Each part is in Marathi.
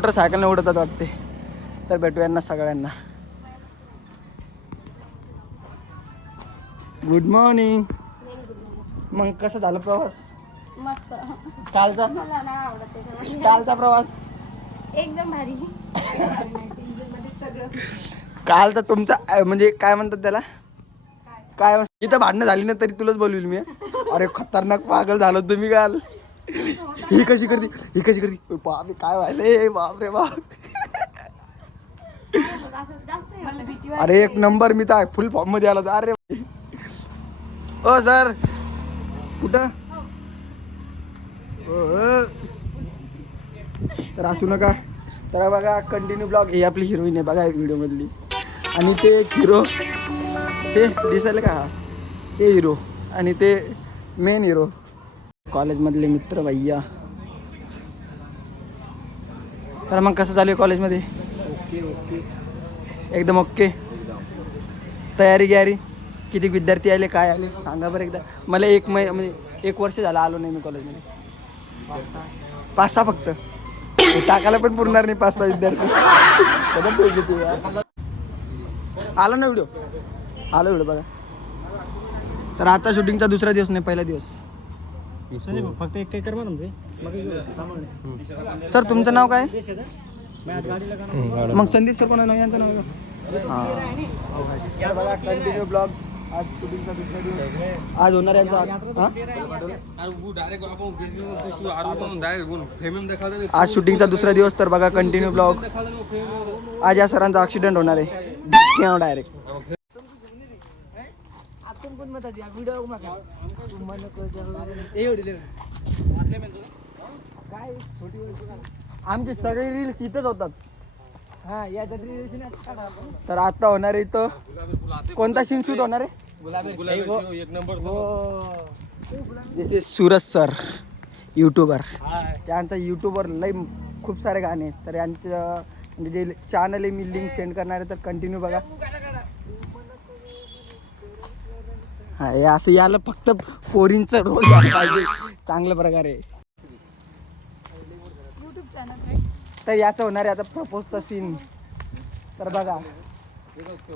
मोटरसायकलने उडतात वाटते. तर भेटू यांना सगळ्यांना. Good morning. मग कसं झालं प्रवास? मस्त. कालचा मला नाही आवडत कालचा प्रवास एकदम भारी. काल तर तुमचा म्हणजे काय म्हणतात त्याला, काय इथं भांडणं झाली ना तरी तुलाच बोलवील मी. अरे खतरनाक पागल झालो तुम्ही काल. ही कशी करते, ही कशी करते, बाप काय व्हायले, बाप रे बाप. अरे एक नंबर. मी तर फुल फॉर्म मध्ये आला. अरे ओ सर कुठं तर असू नका. तर बघा कंटिन्यू ब्लॉग. ही आपली हिरोईन आहे बघा व्हिडिओ मधली. आणि ते हिरो ते दिसायला का, हे हिरो आणि ते मेन हिरो कॉलेजमधले मित्र भैया. तर मग कसं चालू आहे कॉलेजमध्ये? ओके ओके एकदम ओके. तयारी गॅरी किती विद्यार्थी आले, काय आले सांगा बरं एकदा मला. म्हणजे 1 वर्ष झालं आलो नाही मी कॉलेजमध्ये. 5-6 फक्त. टाकायला पण पुरणार नाही 5-6 विद्यार्थी. आला ना व्हिडिओ, आला व्हिडिओ बघा. तर आता शूटिंगचा दुसरा दिवस नाही, पहिला दिवस. फक्त एक टेकर म्हणून. सर तुमचं नाव काय? मग संदीप सर कोणा नाव, यांचं नाव का? हां बघा कंटिन्यू ब्लॉग. आज शूटिंगचा दुसरा दिवस. आज होणार आहे आज शूटिंगचा दुसरा दिवस. तर बघा कंटिन्यू ब्लॉग. आज या सरांचा ॲक्सिडेंट होणार आहे डायरेक्ट. आमची सगळी रील्स इथंच होतात. तर आता होणार आहे इथं कोणता सीन शूट होणार आहे? दिस इज सूरज सर, यूट्यूबर. त्यांचा यूट्यूबवर लई खूप सारे गाणे आहेत. तर यांचं म्हणजे जे चॅनल आहे मी लिंक सेंड करणार आहे. तर कंटिन्यू बघा. हा हे असं याला फक्त पोरींचा रोल पाहिजे चांगल्या प्रकारे. युट्यूब चॅनल तर याचं होणार आहे आता प्रपोजचा सीन. तर बघा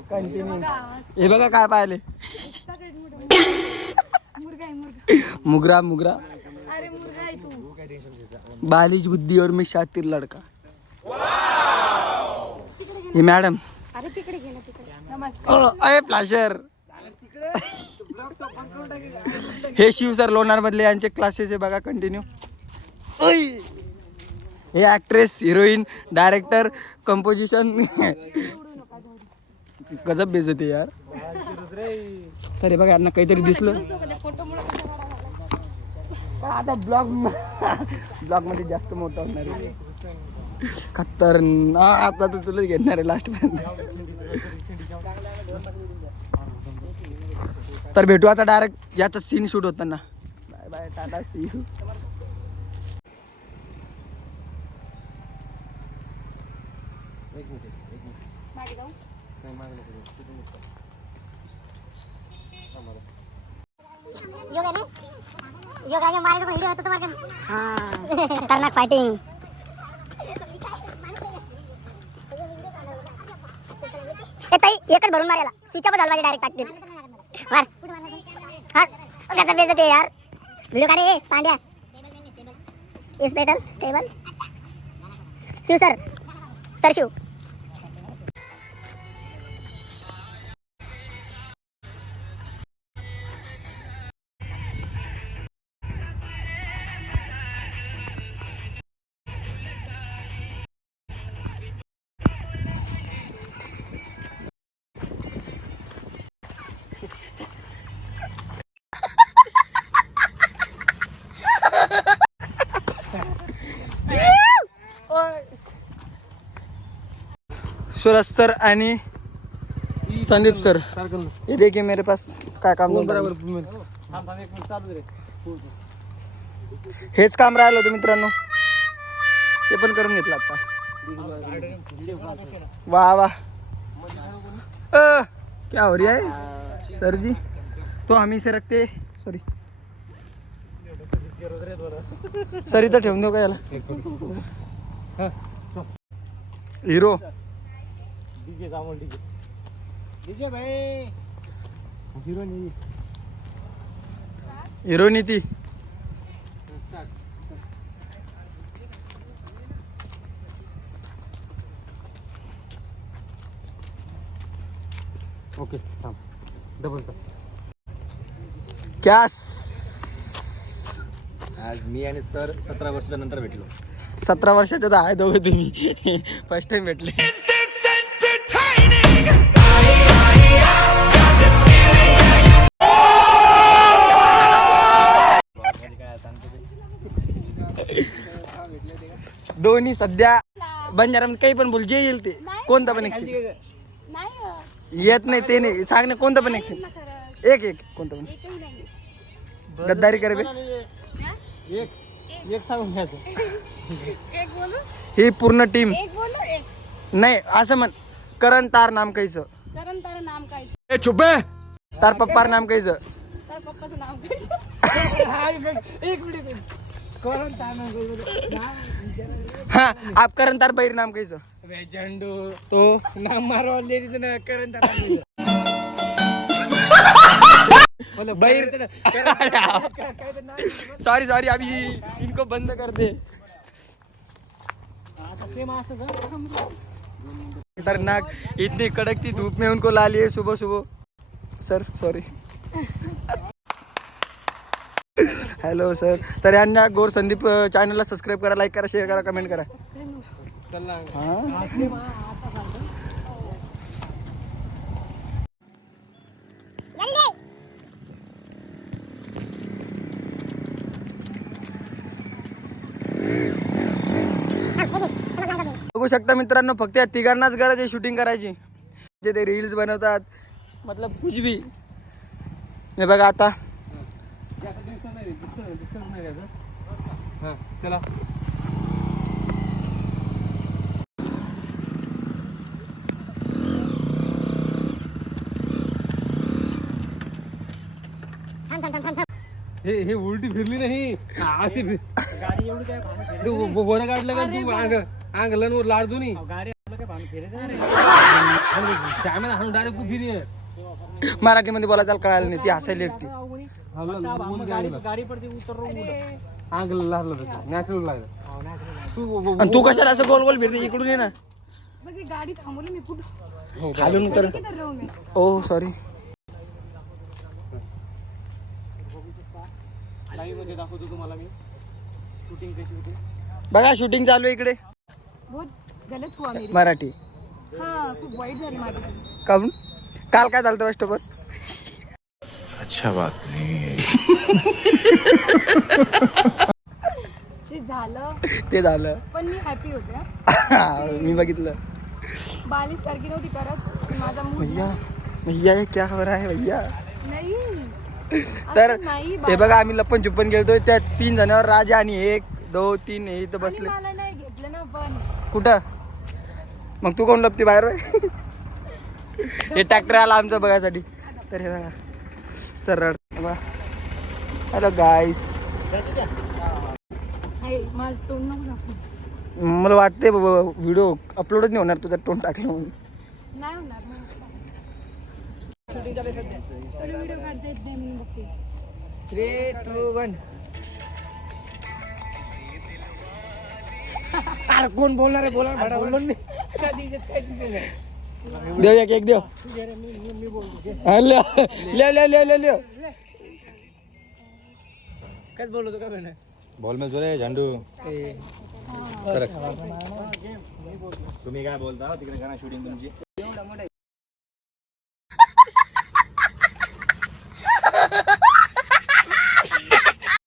कंटिन्यू. हे बघा काय पाहिले, मुगरा मुगरा. अरे मुर्गा आहे तू. बालिश बुद्धि और मैं शातिर लड़का. हे मॅडम. अरे तिकडे गेला तिकडे. नमस्कार. अरे फ्लॅशर. हे शिव सर लोणार मधले, यांचे क्लासेस आहे बघा कंटिन्यू. हे ऍक्ट्रेस, हिरोईन, डायरेक्टर, कंपोजिशन. गजब बेजते यार. तर हे बघा यांना काहीतरी दिसलं. आता ब्लॉग मध्ये जास्त मोठा होणार आहे. खतरनाक. आता तर तुलाच घेणार आहे लास्ट पर्यंत. तर भेटू आता डायरेक्ट याचा सीन शूट होताना. Bye bye, tata, see you. खतरनाक फाइटिंग. एकच भरून मारायला स्विच ऑफ झाला डायरेक्ट टाकते. मार हा त्याचा बेइज्जत आहे यार. व्हिडिओ काढ रे Pandya. Is better stable. Shiv sir, sir Shiv. Suraj sir आणि संदीप सर, ये देखिए मेरे पास काय काम. हेच काम राहिलं होतं मित्रांनो, ते पण करून घेतलं आता. वाह वाह. क्या हो रही है सर जी? तो हम ही से रखते. सॉरी सर, इथं ठेवून देऊ का याला? हिरो डीजे जामोल डीजे डीजे भाई हिरो नाही हिरोनी ती ओके थांब डबलचा क्या आज मी आणि सर 17 वर्षाच्या नंतर भेटलो 17 वर्षाच्या तर आहे दोघं तुम्ही फर्स्ट टाइम भेटले दोन्ही सध्या बंजारामध्ये काही पण बोल जे येईल ते कोणता पण एक नाही येत नाही ते नाही सांग ना कोणतं पण एक ना खरं एक एक कोणतं पण एकही नाही गद्दारी करे बे एक एक सांगून घ्यायचं एक बोलू ही पूर्ण टीम एक बोलू एक नाही असं म्हण करण तार नाम काहीच कारण तारा नाम काय तार पप्पार नाम काहीच तर पप्पाचं नाव काय एक मिनिट कोण हाँ आप करण तार बैर नाम काहीच झंडू तो नाम मारवा लेडीज ना करण बैर सॉरी सॉरी अभी इनको बंद कर दे सेम असं खतरनाक इतनी कड़कती धूप में उनको ला लिए सुबह सुबह सर सॉरी हॅलो सर तर यांना गोर संदीप चॅनलला सबस्क्राईब करा लाईक करा शेअर करा कमेंट करा हां बघू शकता मित्रांनो फक्त या तिघांनाच गरज आहे शूटिंग करायची जे ते रील्स बनवतात मतलब कुछ भी हे बघा आता चला हे उलटी फिरली नाही अशी गाडी एवढी काय बोरा काढलं का तू अंगलन वर लाडू नाही गाडी काय भांडण फिरायचं हाणून डायरेक्ट फिरी मराठीमध्ये बोला चाल कळायला नाही ती हसायला एकटी गाडी पडते उतर अंगल लागलं नॅचरल लागलं आणि तू कशाला असं गोल गोल फिरते इकडून ये ना बघ ही गाडी थांबवली मी कुठं खालून तर किती राहू मी ओ सॉरी लाईव्ह मध्ये दाखवतो तुम्हाला मी शूटिंग कशी होते बघा शूटिंग चालू आहे इकडे बहुत गलत हुआ मेरे मराठी हा खूप वाईट झाली माझी काहून काल काय झालं फर्स्ट ऑफ ऑल अच्छा बात नहीं है जे झालं ते झालं पण मी हॅपी होते हा. मी बघितलं बालिश सारखी नव्हती करत माझा मूड भैया भैया ये क्या हो रहा है भैया नाही तर असं नाही हे बघा आम्ही लप्पन चुप्पन गेलतोय त्या 3 जणांवर राजा आणि 1 2 3 हे इथं आणि बसले मला नाही घेतलं ना पण कुठं मग तू कोण लपती बाहेर होय? हे ट्रॅक्टर आला आमचं बघायसाठी तर हे बघा सरळ हॅलो गाईस हाय माझं तोंड नको दाखवू. मला वाटते व्हिडिओ अपलोडच नाही होणार तुझा टोन टाकलं म्हणून नाही होणार मग तुला व्हिडिओ काढता येत नाही म्हणून बघते 3 2 1 अरे कोण बोलणार आहे बोला बोललो मी कधी काय दिसेल देव एक देव हा, ले ले ले ले ले काय बोलतो का बना बॉल में जोरे झंडू तुम्ही काय बोलता तिकडे करा शूटिंग तुमची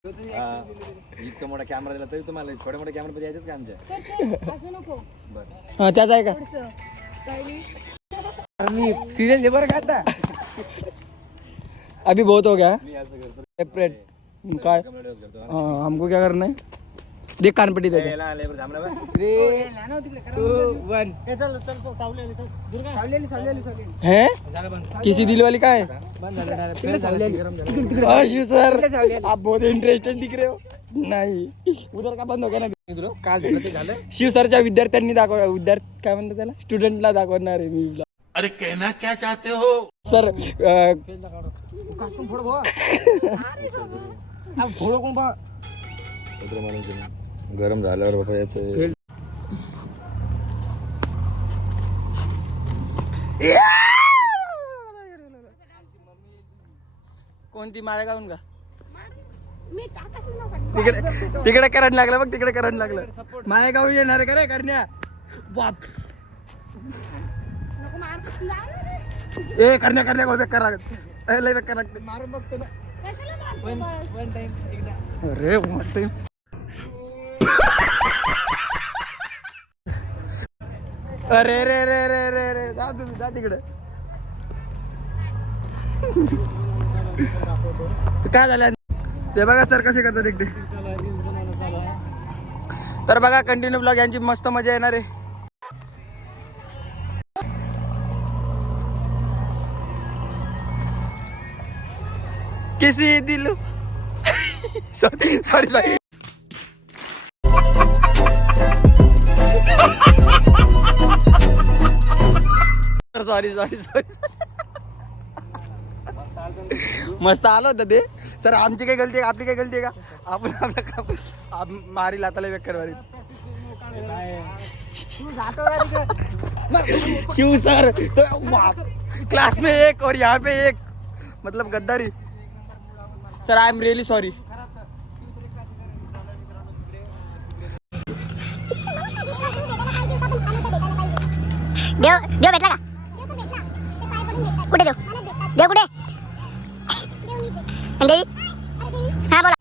इतका मोठा कॅमेरा दिला तरी तुम्हाला छोट्या मोठ्या कॅमेरा यायचंच का आमच्या असं नको बरं हा त्याच आहे का थोडंसं. काही मी सिरियल आहे बरं का आता अभी बहुत हो गया मी असं करतो सेपरेट काय कमेंट करतो हाँ, हमको क्या करना है देख कानपट्टी त्याच्या याला आले बरं थांबला बा. 3, 2, 1. हे झालं बंद. किसी दिलवाली काय बंद झालं direct. शिव सर आप बहुत इंटरेस्टेड दिख रहे हो नाही उधर का बंद हो गया ना मित्र, काल झालं ते झालं. शिव सरच्या विद्यार्थ्यांनी विद्यार्थी काय म्हणतात त्याला स्टुडंटला दाखवणार आहे मी अरे कहना क्या चाहते हो सर गरम झाल्यावर बाबा याचं कोणती माळेगावून का मी आकाशला नाव सांगितलं. तिकडे तिकडे करंट लागलं बघ तिकडे करंट लागलं माळेगाव येणार का रे करण्या बाप नको मार ला रे. ए करण्या करण्या गोल बेकार लागत लय बेकार लागते मारून बघतो ना. कशाला मारतो बाळा? One time, एकदा. अरे वाटते अरे रे रे रे रे रे जा तुम्ही जा तिकडे काय झालं ते बघा सर कसे करतात तिकडे तर बघा कंटिन्यू ब्लॉग यांची मस्त मजा येणार आहे किसी दिल sorry sorry sorry sorry sorry sorry मस्त आलं होतं ते सर आमची काही गलती आहे का आपली काही गलती आहे का आपण आपलं काम मारी लाताला बेकार मारी शिव सर क्लास में एक और यहाँ पे एक मतलब गद्दारी sir I am really sorry Dev Dev भेटला का कुठे देव देव कुठे आणि देवी हा बोला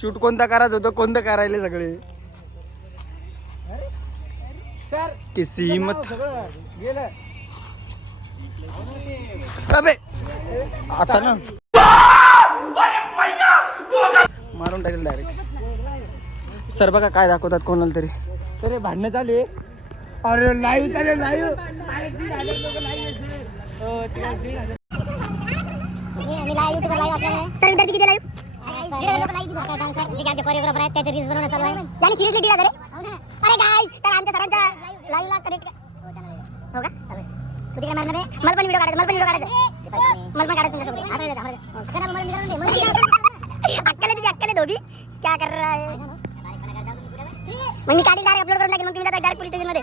शूट कोणता करायचं होतं कोणतं करायले सगळे सर, किसी मत सगळं गेलं. अबे आता ना मारून टाकेल डायरेक्ट सर बघा काय दाखवतात कोणाला तरी अरे भांडणं चालू आहे. अरे लाईव्ह चालेल लाईव्ह. मी लाईव्ह युट्यूबवर लाईव्ह असल्यामुळे सर विद्यार्थी किती लाईव्ह कोरिओग्राफर आहेत त्याचे रील्स बनवणं चालू आहे यानी सिरियसली डील आहे अरे गाईस तर आमच्या सरांच्या लाईव्हला कनेक्ट हो का चालेल तू तिकडे मारणार आहे मला पण व्हिडिओ काढायचा मला पण काढायचं तुमच्यासोबत अक्कल धोबी क्या कर रहा है मग मी काढी डायरेक्ट अपलोड करून टाकेल मग तुम्ही डायरेक्ट पोलीस स्टेशनमध्ये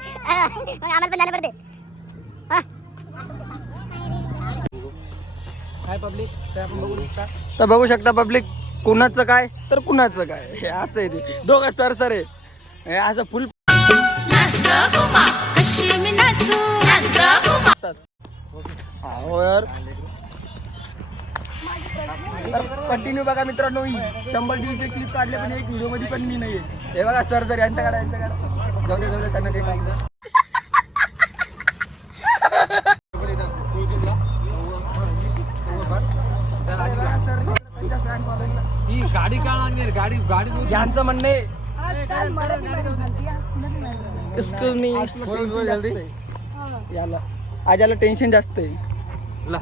मग आम्हाला पण जाणं पडते हां काय पब्लिक ते आपण बघू शकता. तर बघू शकता पब्लिक कुणाचं काय तर कुणाचं काय हे असं आहे ते दोघं सर सर आहे हे असं फुल यार तर कंटिन्यू बघा मित्रांनो 100 दिवस क्लिप काढले पण एक व्हिडिओ मध्ये पण मी नाहीये हे बघा सर सर यांच्याकडे जाऊ दे त्यांना काही काम नाही. ही गाडी का लागली गाडी गाडी यांचं म्हणणं आहे आजकाल मराठी म्हणती आज तुला नाही माहिती. एक्सक्यूज मी बोल जल्दी. हा. याला आज याला टेन्शन जास्त आहे ला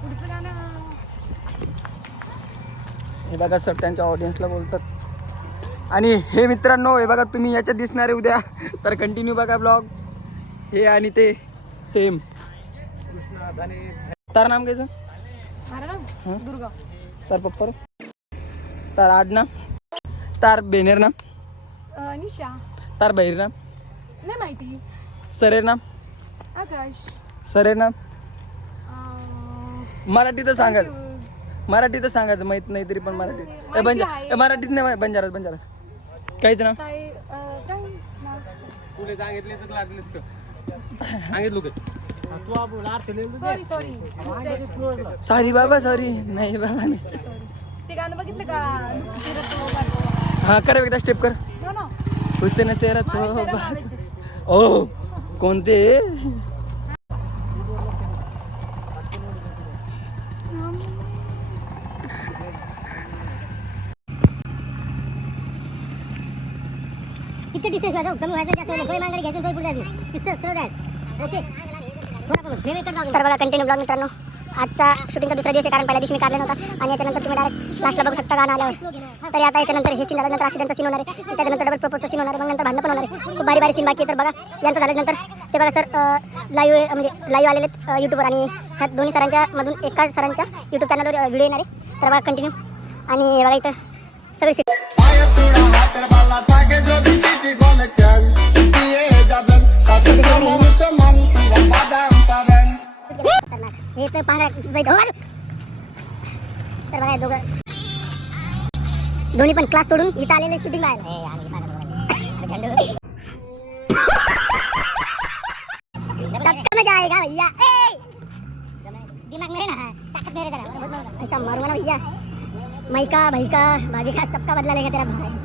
पुढचं गाणं हे बघा सर त्यांच्या ऑडियन्सला बोलतात आणि हे मित्रांनो हे बघा तुम्ही याच्यात दिसणार आहे उद्या तर कंटिन्यू बघा ब्लॉग हे आणि ते सेम तार नाम घ्यायचं मारा ना दुर्गा तार पप्पर तार आडनाम तार बेनेर नाम निशा तार बहिर नाम नाही माहिती सरेर नाम आकाश सरेर नाम अं, मराठीतच सांगायचं confused. मराठीतच सांगायचं माहित नाही तरी पण मराठीत माहिती आहे. मराठीत नाही बंजारात बंजारात काहीच ना काय काय नाव? पुढे सांगितले तर लागलेच का सांगितलं का सॉरी सॉरी मिस्टेक. सॉरी बाबा सॉरी नाही बाबा नाही ते गाणं बघितलं का लुक तेरा तो बाबा. हा कर एकदा स्टेप कर No, no. हुसेन तेरा तो मला शरम बा- आवायची. ओ कोणते किती डिस्टन्स आहे कमी व्हायचं जास्त होईल मांगडी घ्यायचं तो पुढे जायचं किस्सा सरळ जायचं ओके तर बघा कंटिन्यू ब्लॉग मित्रांनो आजचा शूटिंगचा दुसरा दिवस आहे कारण पहिल्या दिवशी मी काढला नव्हता आणि याच्यानंतर तुम्ही डायरेक्ट लास्टला बघू शकता गाणं आल्यावर तर आता याच्यानंतर हे सीन झाल्यानंतर ॲक्सिडेंटचा सीन होणार आहे त्याच्यानंतर डबल प्रपोजचा सीन होणार आहे मग नंतर भांडणं पण होणार आहे खूप भारी भारी सीन बाकी आहे तर बघा यांचं झाल्यानंतर ते बघा सर लाईव्ह म्हणजे लाईव्ह आलेले आहेत यूट्यूबवर आणि ह्या दोन्ही सरांच्या मधून एका सरांच्या यूट्यूब चॅनलवर व्हिडिओ येणार आहे तर बघा कंटिन्यू आणि बघा इथं सगळी हे तर पांढरा तर बघा दोघं दोन्ही पण क्लास सोडून इथं आलेले शूटिंग मजा आएगा भैया दिमाग में ना ताकत मेरे तरह ऐसा मारूंगा ना भैया मई का भाई का भाभी का सबका बदला लेगा तेरा भाई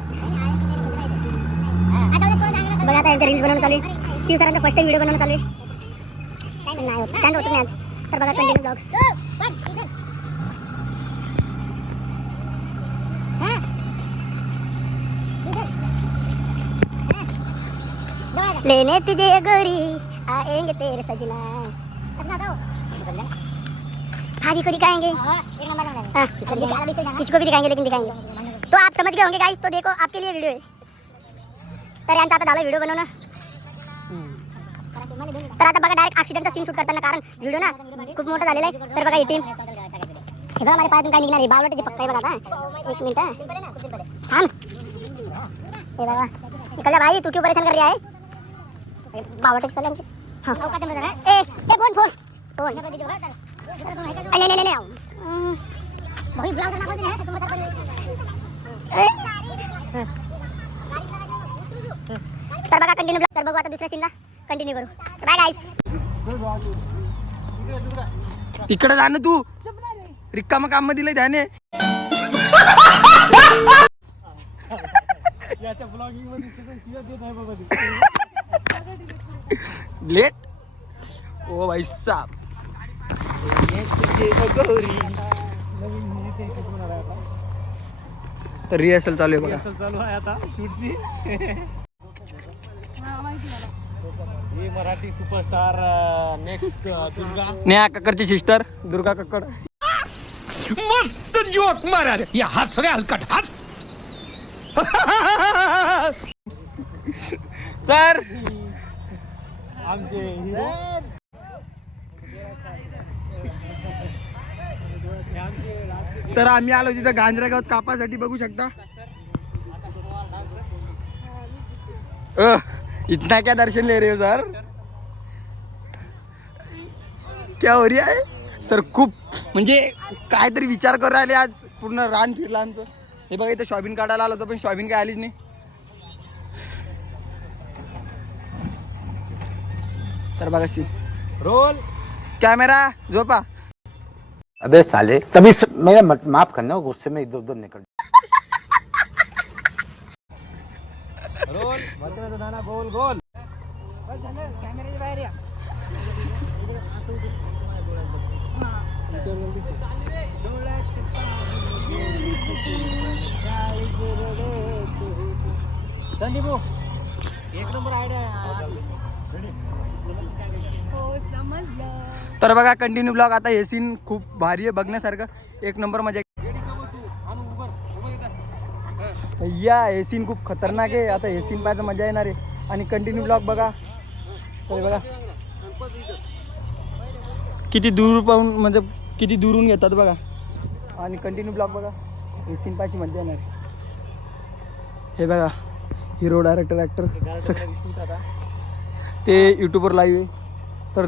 बघा आता यांच्या रील्स बनवणं चालू आहे शिव सरांचा फर्स्ट टाइम व्हिडिओ बनवणं चालू आहे नाही होत काय होतं नाही आज तर बघा कंटिन्यू ब्लॉग लेने तुझे गोरी आएंगे तेरे सजना हाँ को दिखाएंगे हाँ, किसको भी दिखाएंगे लेकिन दिखाएंगे तो आप समझ गए होंगे गाइस तो देखो आपके लिए वीडियो है तर यांचा आता झालं व्हिडिओ बनवणं तर आता बघा डायरेक्ट ॲक्सिडेंटचा सीन शूट करताना कारण व्हिडिओ ना खूप मोठा झालेला आहे तर बघा ही टीम हे बघा माझ्या पायातून काय निघणार आहे बावलाटाची पक्का आहे बघा आता 1 मिनिट थांब हे बघा निकल जा भाई तू क्यों परेशान कर रहा है बावलाटाची चालू आमची हां ए फोन फोन फोन नहीं नहीं नहीं भाई ब्लॉग करना बोलते हैं तुम बता तर बघा कंटिन्यू ब्लॉग तर बघू आता दुसऱ्या सीनला कंटिन्यू करू बाय गाइस तिकडे जा ना तू रिकामा काम मध्ये दिलंय त्याने लेट ओ भाई साहब तर रिहर्सल चालू आहे बघा चालू आहे आता शूटची ही मराठी सुपरस्टार नेक्स्ट दुर्गा नेहा कक्कडची सिस्टर दुर्गा कक्कड मस्त जोक मारा रे या हात सगळे हलकट हात सर आमचे हिरो तर आम्ही आलो तिथं गांजरा गावात कापासाठी बघू शकता इतना क्या दर्शन ले रहे हो सर क्या हो रही आहे सर खूप म्हणजे काहीतरी विचार करू राहिले आज पूर्ण रान फिरला आमचं हे बघा इथं शॉपिंग काढायला आलो होतो पण शॉपिंग काय आलीच नाही तर बघा सी रोल कॅमेरा झोपा अबे साले तभी मेरा माफ करना गुस्से में इधर उधर निकल रोल मध्यम दाना गोल गोल कॅमेऱ्याच्या बाहेर या संदीपो एक नंबर आयडिया हो समजलं तर बघा कंटिन्यू ब्लॉग आता हे सीन खूप भारी आहे बघण्यासारखं एक नंबर मजा या हे सीन खूप खतरनाक आहे आता हे सीन पाहायचं मजा येणार आहे आणि कंटिन्यू ब्लॉग बघा तर बघा किती दूर पाहून म्हणजे किती दूरून घेतात बघा आणि कंटिन्यू ब्लॉग बघा हे सीन पाहायची मजा येणार आहे हे बघा हिरो डायरेक्टर ॲक्टर सगळं ते यूट्यूबवर लाईव्ह आहे तर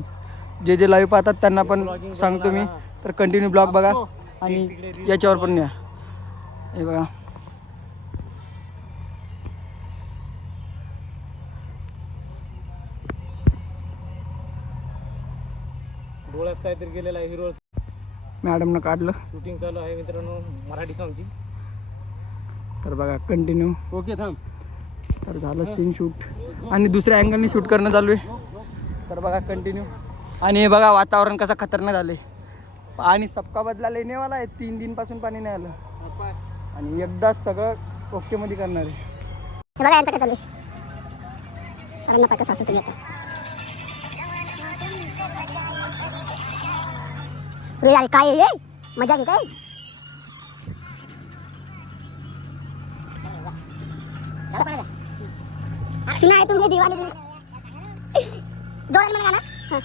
जे जे लाईव्ह पाहतात त्यांना पण सांगतो मी तर कंटिन्यू ब्लॉग बघा आणि याच्यावर पण न्या हे बघा डोळ्यात काहीतरी गेलेला आहे हिरो मॅडमनं काढलं शूटिंग चालू आहे मित्रांनो मराठी सॉंगची तर बघा कंटिन्यू ओके थांब तर झालं सीन शूट आणि दुसऱ्या अँगलनी शूट करणं चालू आहे तर बघा कंटिन्यू आणि हे बघा वातावरण कसं खतरनाक झाले आणि सबका बदला लेनेवाला आहे 3 दिनपासून पाणी नाही आलं आणि एकदाच सगळं ओके मध्ये करणार आहे हे बघा यांचं काय चालू आहे सरांना पाठवा सासू तुम्ही आता. अरे यार काय आहे हे? मजा घे काय? सुना है तुमने दीवाने में जोर में गाना. हाँ.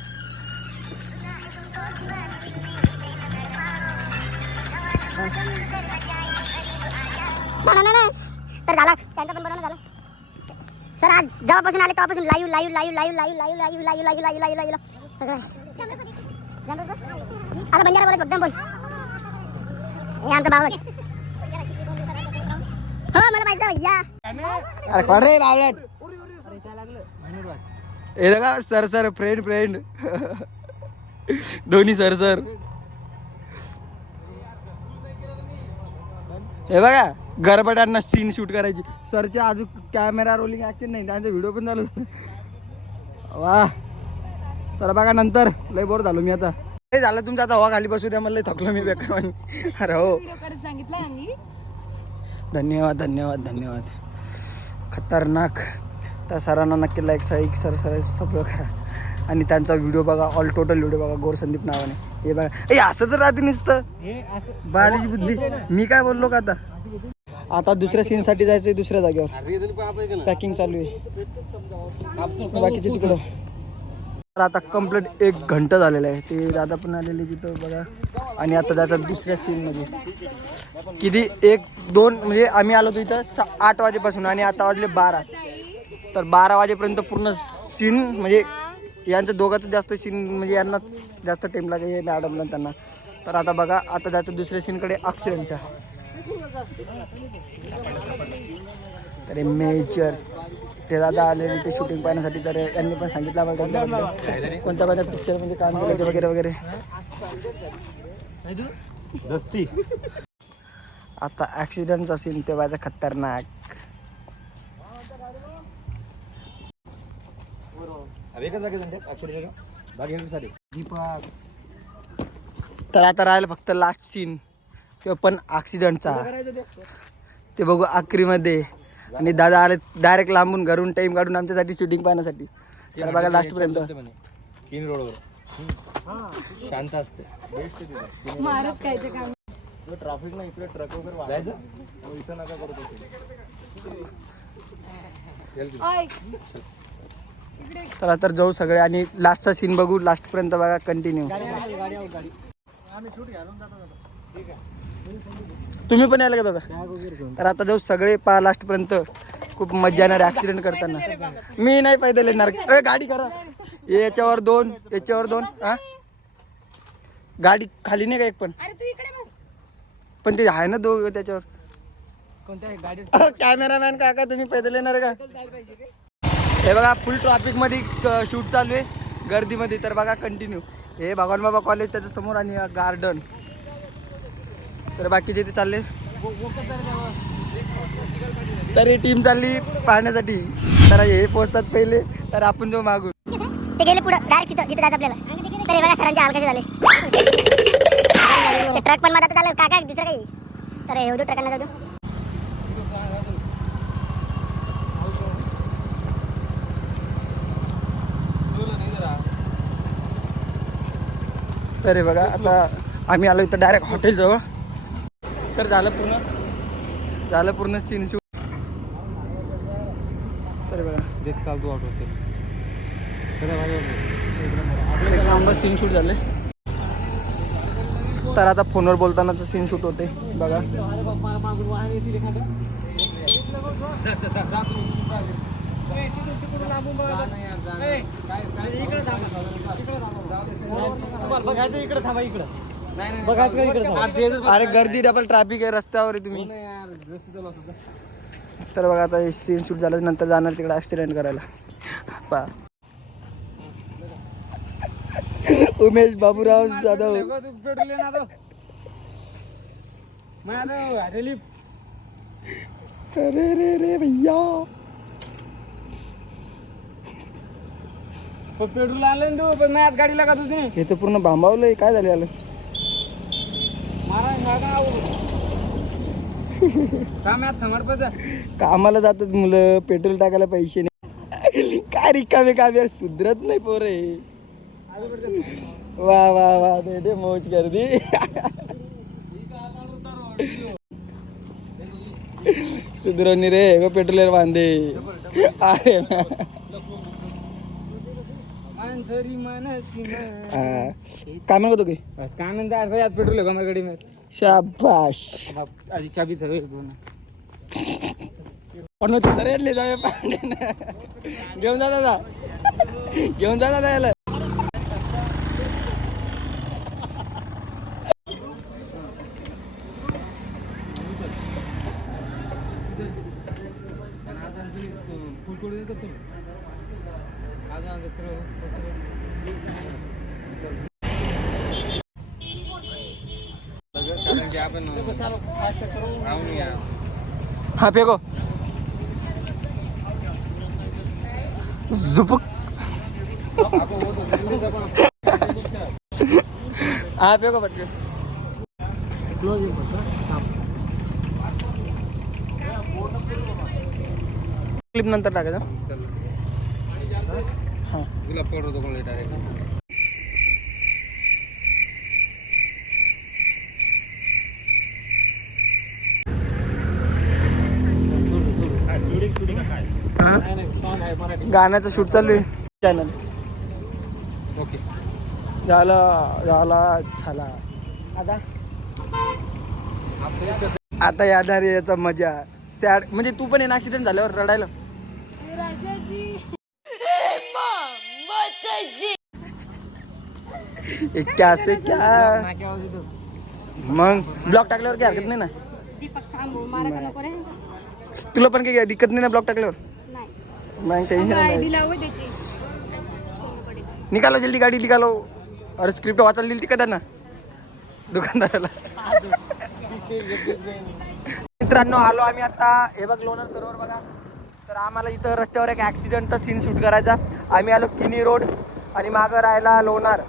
ना तर झाला त्यांचा पण बनवणं झालं. सर आज जेव्हापासून आले तेव्हापासून लाईव्ह सगळं आता बंजारा बोलत एकदम बोल. हे आमचं बावट. हो मला माहिती आहे भैया. अरे कोण रे बावळट? हे बघा सर सर फ्रेंड दोन्ही सर सर. हे बघा गरबटांना सीन शूट करायची. सरच्या अजून कॅमेरा रोलिंग ऍक्शन नाही, त्यांचा व्हिडिओ पण चालू. वा तर बघा नंतर लय बोर झालो मी आता. हे झालं तुमचा आता हवा खाली बसू द्या, मला लय थकलो मी बेकार. अरे हो सांगितलं आम्ही. धन्यवाद खतरनाक. त्या सरांना नक्की लाईक सर सगळं करा आणि त्यांचा व्हिडिओ बघा, ऑल टोटल व्हिडिओ बघा गोर संदीप नावाने. हे बघा ए असं तर राहते नुसतं बालीची बुद्धी. मी काय बोललो का आता दुसऱ्या सीनसाठी जायचंय दुसऱ्या जागेवर. पॅकिंग चालू आहे बाकीचे तिकडं. तर आता कंप्लीट 1 घंटा झालेला आहे. ते दादा पण आलेले तिथं बघा. आणि आता जायचं दुसऱ्या सीनमध्ये. किती 1-2 म्हणजे आम्ही आलो होतो इथं 8 वाजेपासून आणि आता वाजले 12. तर 12 वाजेपर्यंत पूर्ण सीन म्हणजे यांचं दोघांचं जास्त सीन म्हणजे यांनाच जास्त टाईम लागेल मॅडमला त्यांना. तर आता बघा आता जायचं दुसऱ्या सीनकडे ॲक्सिडेंटच्या. तर मेजर ते दादा आलेले ते शूटिंग पाहण्यासाठी. तर यांनी पण सांगितलं आम्हाला कोणत्या कोणत्या पिक्चरमध्ये काम केलं ते वगैरे. आता ॲक्सिडेंटचा सीन ते व्हायचा खतरनाक. तर आता राहिलं फक्त लास्ट सीन, ते पण ॲक्सिडेंटचा. ते बघू आखरीमध्ये. आणि दादा आले डायरेक्ट लांबून घरून टाइम काढून आमच्यासाठी शूटिंग पाहण्यासाठी. तर बघा लास्ट पर्यंत किन रोडवर शांत असते. मारच काय ते काम. ट्रॅफिक नाही इकडे ट्रक वगैरे जायचं इथं नका करू. ओय तर आता जाऊ सगळे आणि लास्टचा सीन बघू. लास्ट पर्यंत बघा कंटिन्यू. तुम्ही पण यायला का दादा? तर आता जाऊ सगळे पहा लास्ट पर्यंत. खूप मजा येणार ऍक्सिडेंट करताना. मी नाही पैदल येणार. गाडी करा याच्यावर 2 याच्यावर 2. हा गाडी खाली नाही का एक पण? अरे तू इकडे बस. पण ते आहे ना 2 त्याच्यावर. कोणत्या कॅमेरामॅन काका तुम्ही पैदल येणार का? हे बघा फुल ट्रॅफिक मध्ये शूट चालू आहे गर्दीमध्ये. तर बघा कंटिन्यू. हे भगवान बाबा कॉलेज त्याच्या समोर आणि गार्डन. तर बाकीचे ते चालले. तर ही टीम चालली पाहण्यासाठी. तर हे पोहोचतात पहिले तर आपण जो मागून ते गेले पुढे डायरेक्ट तिथं जिथे जायचं आपल्याला. तर हे बघा सरांचे हाल कसे झाले. ट्रक पण मधात झालं काका दुसरं काही. तर हे होतो ट्रकांना जाऊ. तर हे बघा आता आम्ही आलो इथं डायरेक्ट हॉटेल जवळ. तर झालं पूर्ण सीन शूट. तर बघा देख चालतो ऑटो ते एक नंबर सीन शूट झाले. तर आता फोनवर बोलतानाचं सीन शूट होते बघा. अरे गर्दी डबल ट्रॅफिक आहे रस्त्यावर आहे तुम्ही. तर बघा आता सीन शूट झालं नंतर जाणार तिकडे ऍक्सिडेंट करायला. पा उमेश बाबूराव जाधव. अरे रे रे भैया पेट्रोल आणलं तू पण नाही गाडी लागा तुझी. हे तर पूर्ण बांबावलंय. काय झालं याला? कामाला जातात मुलं पेट्रोल टाकायला पैसे नाही. काय रिकामे काम यार, सुधरत नाही पोरे. वा वा वा बेटे मौज कर दी. सुधरवणी रे व पेट्रोल बांधे. अरे काय म्हणतो की काय म्हणतात यात पेट्रोल आहे का माझ्या गाडी मध्ये. शाबाश. आधी चाबी ठरवेल पण तरी जाऊया पाण्यानं. घेऊन जा दादा, घेऊन जा दादा याला. हा फेको झुपुक. हा फेको पटकन. क्लिप नंतर टाकायचं. हा तुला पडतो कोण डायरेक्ट. गाण्याचं शूट चालू आहे चॅनल. ओके झाला झाला झाला. आता येणार याचा मजा. सॅड म्हणजे तू पण ऍक्सिडेंट झाल्यावर रडायला. क्या से क्या. मग ब्लॉग टाकल्यावर काही हरकत नाही ना. दीपक सांगू मारा का नको रे. तुला पण काही दिक्कत नाही ना ब्लॉग टाकल्यावर. नाही मग टेन्शन नाही. आयडी लावू त्याची. निकालो जल्दी गाडी निकालो. अरे स्क्रिप्ट वाचायला दिली तिकडे ना दुकानदाराला. मित्रांनो आलो आम्ही आता. हे बघ लोणार सरोवर बघा. तर आम्हाला इथं रस्त्यावर एक ॲक्सिडेंटचा सीन शूट करायचा. आम्ही आलो किनी रोड आणि मागं राहायला लोणार.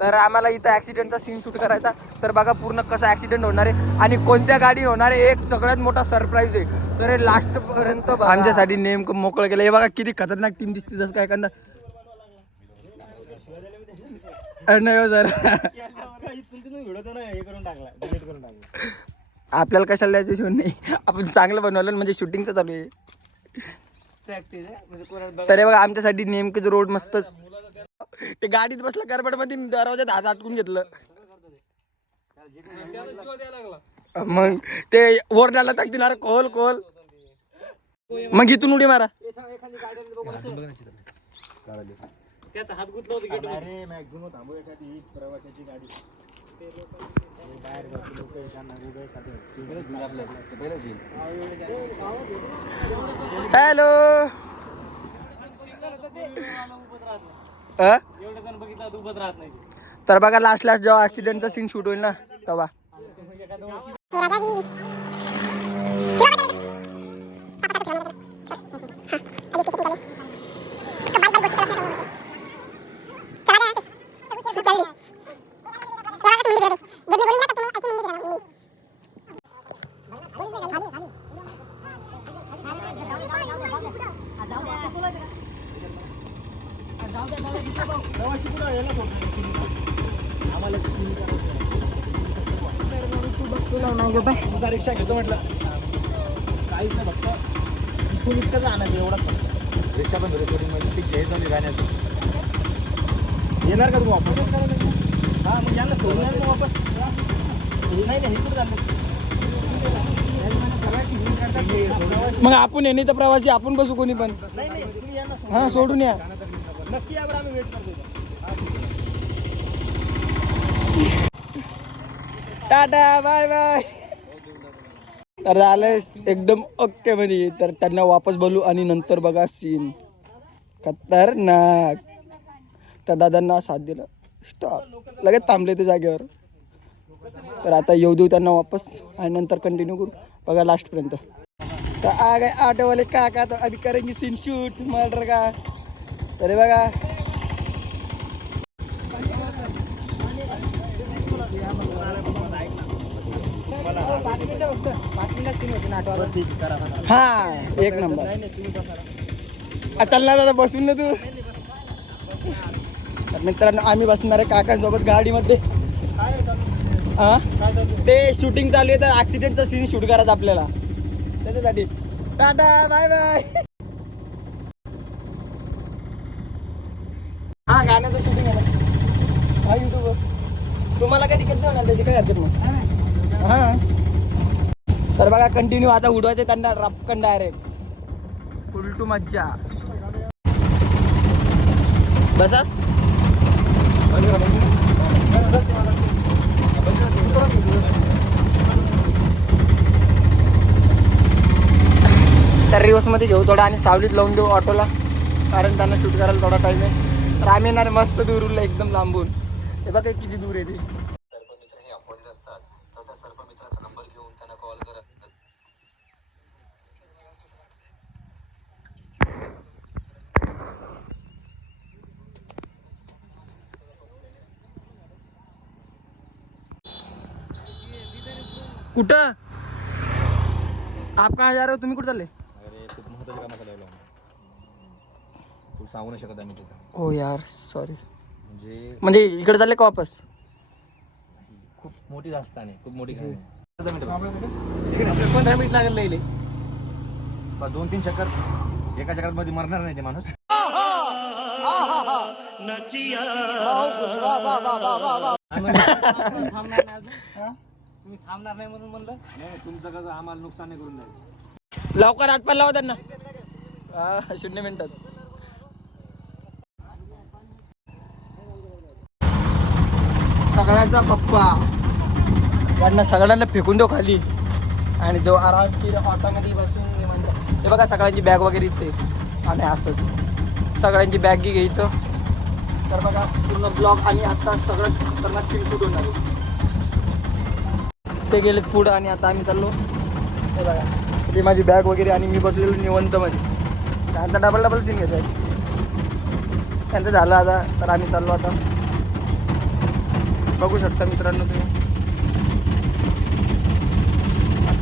तर आम्हाला इथं ॲक्सिडेंटचा सीन शूट करायचा. तर बघा पूर्ण कसा ॲक्सिडेंट होणार आहे आणि कोणत्या गाडी होणार आहे. एक सगळ्यात मोठा सरप्राईज आहे. तर हे लास्टपर्यंत आमच्यासाठी नेमकं मोकळं केलं. हे बघा किती खतरनाक टीम दिसते. जसं काय एखादा नाही हो सर. आपल्याला कशाला द्यायचं शिवून नाही. आपण चांगलं बनवलं म्हणजे शूटिंगचं चालू आहे. तर हे बघा आमच्यासाठी नेमकं रोड मस्त. ते गाडीत बसलं करबडमध्ये दरवाजात हात अटकून घेतलं. मग ते ओरडायला टाकतील अरे कोल कोल. मग इथून उडी मारा. त्याचा हात गुतला होता गेट मध्ये. मॅक्झिमम थांबू एखादी प्रवाशाची गाडी. हॅलो. एवढं जण बघितलं तू उभत राहत नाही. तर बघा लास्ट जेव्हा ऍक्सिडेंटचा सीन शूट होईल ना तेव्हा. तुझा रिक्षा घेतो म्हटलं काहीच नाही. फक्त इथून इतकंच आणायचं एवढंच. फक्त रिक्षा पण ती घ्यायचं आणि राहण्याचं. येणार का तू वापस. हा मग यांना सोडून मग वापस. नाही नाही इकडे झालं. मग आपण येणे तर प्रवासी आपण बसू कोणी पण. नाही नाही तुम्ही यांना हा सोडून या. नक्की यावर आम्ही वेट करतो. Tata bye bye. तर झालं एकदम ओके मध्ये. तर त्यांना वापस बोलू आणि नंतर बघा सीन खतरनाक. त्या दादांना साथ दिलं. स्टॉप लगेच थांबले ते जागेवर. तर आता येऊ देऊ त्यांना वापस आणि नंतर कंटिन्यू करू बघा लास्टपर्यंत. तर आ गए ऑटो वाले काका. तो अभी करेंगे सीन शूट मर्डर का. तर बघा फक्त 5 मिनिटं सीन होते ना. ठीक आहे, करा. हा एक नंबर. नाही नाही, तुम्ही बसा. चल ना दादा बसून ना तू. तर मित्रांनो आम्ही बसणार आहे काकांसोबत गाडीमध्ये. काय आहे चालू? हा काय चालू आहे? ते शूटिंग चालू आहे तर ऍक्सिडेंटचा सीन शूट करायचा आपल्याला त्याच्यासाठी. Tata bye bye. हा गाण्याचं शूटिंग आहे ना. हा युट्यूबवर तुम्हाला काही दिक्कत नाही होणार त्याची काही हरकत नाही. हा तर बघा कंटिन्यू आता उडवायचे त्यांना रपकन डायरेक्ट उलटू मज्जा. बसा तर रिवर्समध्ये घेऊ थोडा आणि सावलीत लावून देऊ ऑटोला, कारण त्यांना शूट करायला थोडा टाईम आहे. तर आम्ही येणार मस्त दूरला एकदम लांबून. हे बघा किती दूर आहे ते. सर्पमित्र हे अपॉइंट असतात तर त्या सर्पमित्राचा नंबर घेऊन त्यांना कॉल करा. कुठं आप कहाँ जा रहे हो? तुम्ही कुठं चालले? अरे खूप महत्त्वाच्या कामाचा लागला तू सांगू नाही शकत आम्ही तिथं. ओ यार सॉरी. म्हणजे इकडे चालले का वापस? खूप मोठी दास्तान आहे, खूप मोठी कहाणी आहे. 15 मिनिट लागेल लई. 2-3 चक्कर एका चक्रात मध्ये मरणार नाही ते माणूस. तुम्ही थांबणार नाही म्हणून म्हणलं. नाही तुमचं कसं आम्हाला नुकसान नाही करून द्यायचं. लवकर आटपाल लावा त्यांना. 0 मिनिटात. सगळ्यांचा पप्पा त्यांना सगळ्यांना फेकून देऊ खाली आणि जो आरामशीर ऑटोमध्ये बसून निवांत. हे बघा सगळ्यांची बॅग वगैरे इथे आणि असंच सगळ्यांची बॅग घे इथं. तर बघा पूर्ण ब्लॉक आणि आता सगळं खतरनाक सीन शूट होणार आहे. ते गेलेत पुढं आणि आता आम्ही चाललो. हे बघा ते माझी बॅग वगैरे आणि मी बसलेलो निवंतमध्ये. त्यांचा डबल सीन घेत आहे त्यांचं झालं आता. तर आम्ही चाललो आता. बघू शकता मित्रांनो तुम्ही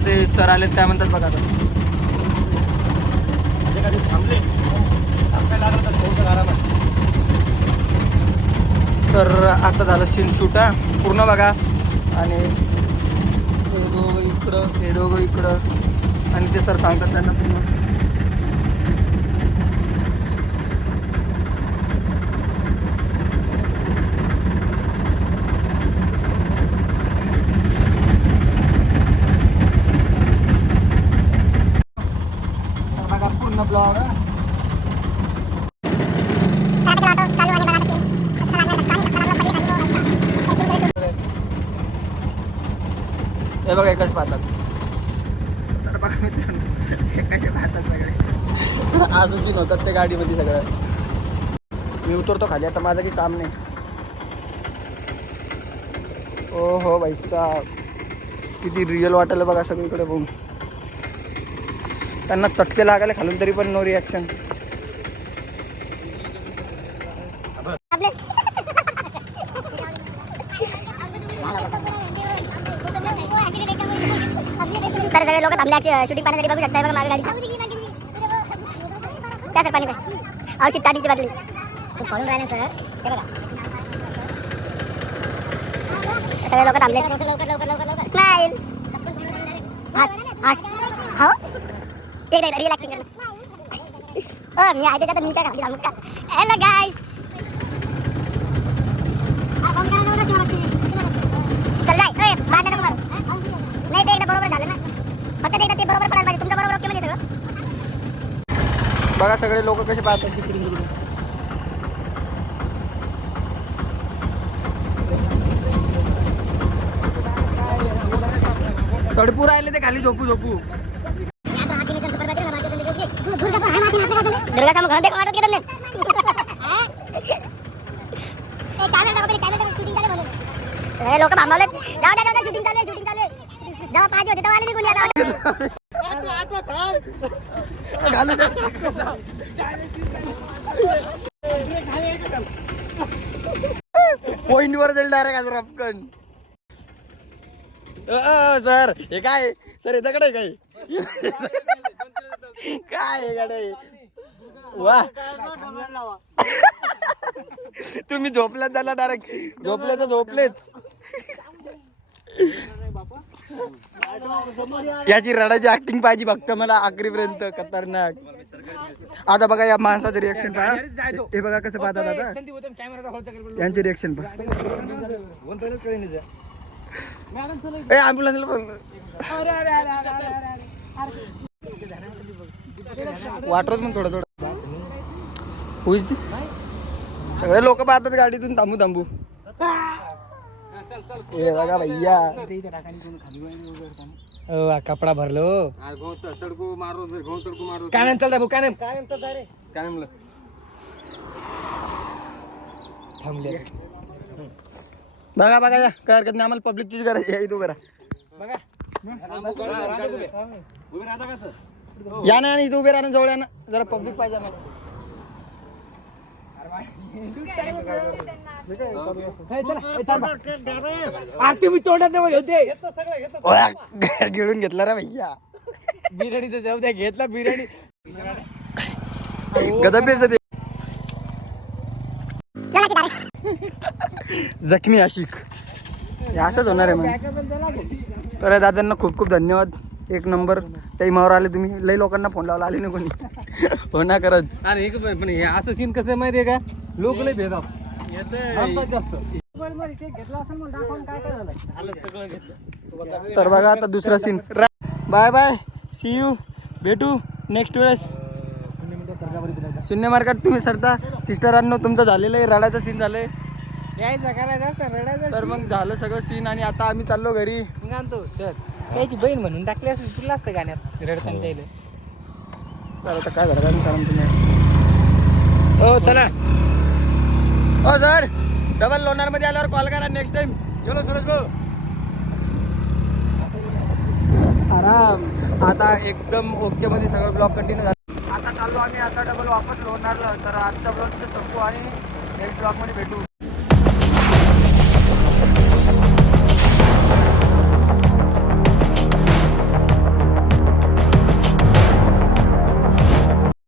ते सर आलेत काय म्हणतात बघा आता. थांबले आपल्याला लागलं तर थोडंसं आरामात. तर आता झालं सीन शूट पूर्ण बघा. आणि हे दोघं इकडं हे दोघं इकडं आणि ते सर सांगतात त्यांना पूर्ण. बघा पूर्ण ब्लॉग. हे बघा एकच पाहतात. तर बघा मित्रांनो एकाचे पाहतात सगळे. अजून सीन होतात त्या गाडीमध्ये सगळं. मी उतरतो खाली आता, माझं काही काम नाही. ओ हो भाई साहब किती रिअल वाटायला बघा सगळीकडे बघून. त्यांना चटके लागायला खालून तरी पण नो रिॲक्शन. तर सगळे लोक थांबले शूटिंग पाहण्यासाठी. बघू शकता बघा माझ्या गाडी त्या सर पाणी औषध काढीची बाटली खूप पळून राहिले सर. हे बघा सगळे लोक थांबले. लवकर लवकर लवकर लवकर स्माइल हस हस. हो एक रिअल ऍक्टिंग करणं. मी आहे त्याच्यात मी काय खाली थांबू का. हॅलो गाईज चल जाय बांधा नको मारू. नाही ते एकदा बरोबर झालं ना. फक्त एकदा ते बरोबर पडायला पाहिजे. तुमचं बरोबर ओके मध्ये सगळं. बघा सगळे लोक कसे पाहतात तिकडून तिकडून. थोडे पूर आले ते खाली झोपू झोपू. दुर्गा समोर देखो वाटत घेतात लोक थांबवले. जाऊ द्या शूटिंग चालू आहे शूटिंग चालू आहे. जेव्हा पाहिजे होते तेव्हा आले निघून आता. पॉइंट वर जाईल डायरेक्ट आज रपकन. सर हे काय सर येतं कडे काय काय आहे गाडे वा तुम्ही झोपल्यात झाला डायरेक्ट झोपले तर झोपलेच याची रडाची ऍक्टिंग पाहिजे फक्त मला आखरीपर्यंत खतरनाक. आता बघा या माणसाचं रिएक्शन पहा हे बघा कसं पाहतात आता यांचे रिएक्शन पहा ॲम्ब्युलन्सला बोल वाटरच मग थोडं हुईच ती सगळे लोक पाहतात गाडीतून थांबू थांबू हे बघा भैया कपडा भरलो तडको मारो काय चालता भाऊ काय काय म्हणलं थांबले बघा बघा या काय हरकत नाही आम्हाला पब्लिकचीच गरज आहे इथं करा या ना इथं उभे राहणं जवळ या ना जरा पब्लिक पाहिजे आम्हाला तुम्ही तोंडात होते गिळून घेतला रे भैया बिर्याणी जाऊ द्या घेतला बिर्याणी गदा पेस जखमी आशिक हे असंच होणार आहे मग तर दादांना खूप खूप धन्यवाद एक नंबर टाईमावर आले तुम्ही लई लोकांना फोन लावला आले नाही कोणी हो ना खरंच. आणि पण हे असं सीन कसं आहे माहिती आहे का लोक लय भेदाव जास्त तर बघा आता दुसरा scene bye bye see you भेटू नेक्स्ट वेळेस शून्य मार्कात तुम्ही सरता सिस्टरांनो तुमचं झालेलं आहे रडायचं सीन झालंय यायचं करायचं असतं रडायचं तर मग झालं सगळं सीन आणि आता आम्ही चाललो घरी मग आणतो सर त्याची बहीण म्हणून टाकली असते तुला असतं गाण्यात रडताना त्याला चला आता काय झालं काय सर तुम्ही हो चला हो सर डबल लोणारमध्ये आल्यावर कॉल करा नेक्स्ट टाइम चलो सुरज भाऊ आराम आता एकदम ओके मध्ये सगळं ब्लॉग कंटिन्यू झालं आता चाललो आम्ही आता डबल वापस लोणारला तर आजचा ब्लॉग तिथे संपू आणि नेक्स्ट ब्लॉग मध्ये भेटू